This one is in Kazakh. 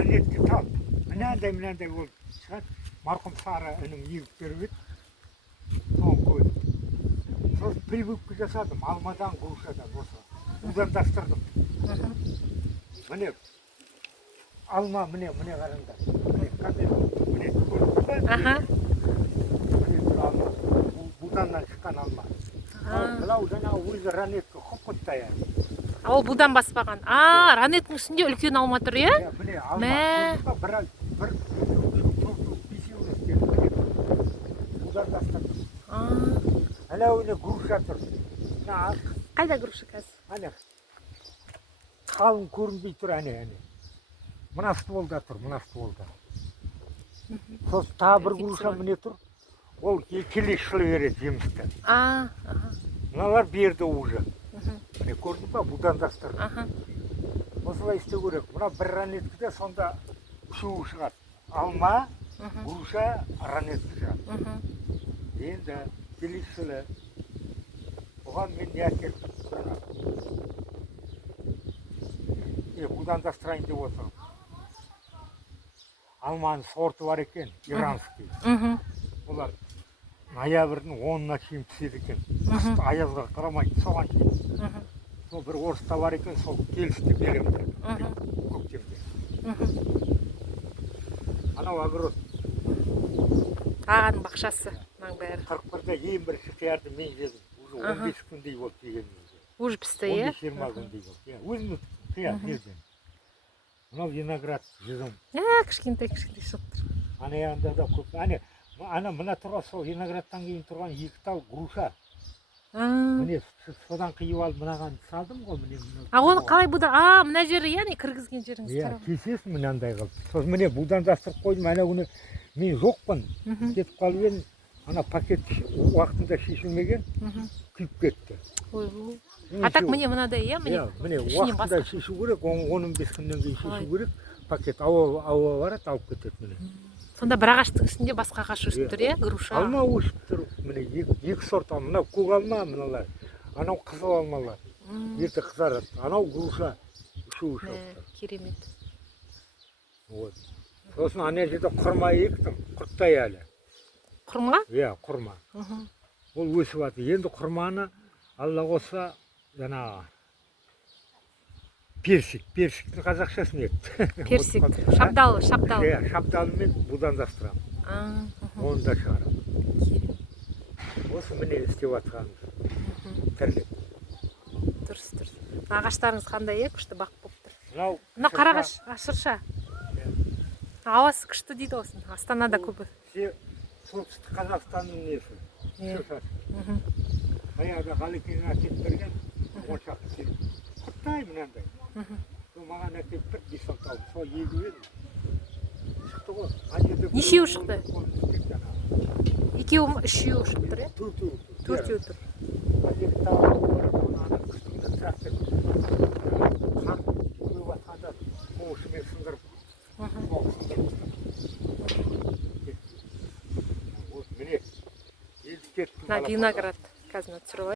ранетке тал. Мынандай болып шығады. Марқұм сары інім егіп беріп еді. Соны көрдім. Сол прививка жасадым. Алмадан, грушадан осы. Будандастырдым. Міне алма, міне қараңдар. Міне қандай міне көрдіңіз бе? Алма. Буданнан шыққан алма. Мынау жаңағы өзі ранетке құп-құттай. Ол будан баспаған. Ранеттің үстінде үлкен алма тұр, иә? Міне алма. Бір бесеуінес келді. Будандастырдым. Әлеуіне груша тұр. Қайда груша қазір? Әне. Қалың көрінбей тұр, әне. Мына стволда тұр, мына стволда. Сосын тағы бір груша міне тұр. Ол келесі жылы береді жемісті. Мыналар берді уже. Міне көрдің ба, будандастырды. Осылай істеу керек. Мына бір ранеткіде сонда үшеуі шығады. Алма, груша, ранеткі шығады. Енді келесі жылы оған мен не әкелдім? Будандастырайын деп отырмын. Алманың сорты бар екен, иранский. Олар ноябрьдің 10-на шейін піседі екен. Аязға қарамайды, соған шейін. Сол бір орыста бар екен, сол келісті беремін деді. Көктемде. Анау огород. Ағаның бақшасы. 41-де ең бірінші қиярды мен жедім. Уже 15 күндей болып жегенімізде. Уже пісті, е? 15-20 күндей болып. Өзіміз қияр жерден. Мынау виноград жедім. Кішкентай шығып тұр. Ана янда да көп. Мына тұрған сол виноградтан кейін тұрған 2 тал груша. Міне содан қиып алып мынаған салдым ғой. Оны қалай будан? Мына жері, яғни кіргізген жеріңіз қарап. Кесесің мынандай қылып. Сосын міне будандастырып қойдым. Ана күні мен жоқпын. Кетіп қалып едім. Ана пакет уақытында шешілмеген, күйіп кетті. Так міне мынадай, иә? Міне уақытында шешу керек, 15 күннен кейін шешу керек. Пакет ауа барады, алып кетеді міне. Сонда бір ағаштың үстінде басқа ағаш өсіп тұр, иә? Груша. Алма өсіп тұр. Міне екі сорт алма. Мынау көк алма, мыналар. Анау қызыл алмалар. Ерте қызарады. Анау груша. Үшеуі шығып. Керемет. Сосын ана жерде құрма ектім. Құрттай әлі. Құрма? Иә, құрма. Ол өсіп жатыр. Енді құрманы алла қосса, жаңағы персиктің қазақшасы не? Персик. Шабдалы. Иә, шабдалымен будандастырамын. Оны да шығарамын. Осы міне істеп жатқанымыз. Тірлік. Дұрыс. Ағаштарыңыз қандай, е? Күшті бақ болып тұр. Мына қарағаш, шырша. Ауасы күшті дейді осын. Астанада көбі. Солтүстік Қазақстанның несі. Баяғыда Ғалекең әкеп берген, ошақты келіп. Құттай мынандай. Маған әкеп бір 5-6 алды. Сол егіп едім. Шықты ғой. Нешеуі шықты? Екеуі, үшеуі шығып тұр, е? Төртеуі тұр. Ана күштіңді трактор қар көйіп атқанда қоғышымен сындырып. Міне, елді кеттім. Виноград қазір түсіріп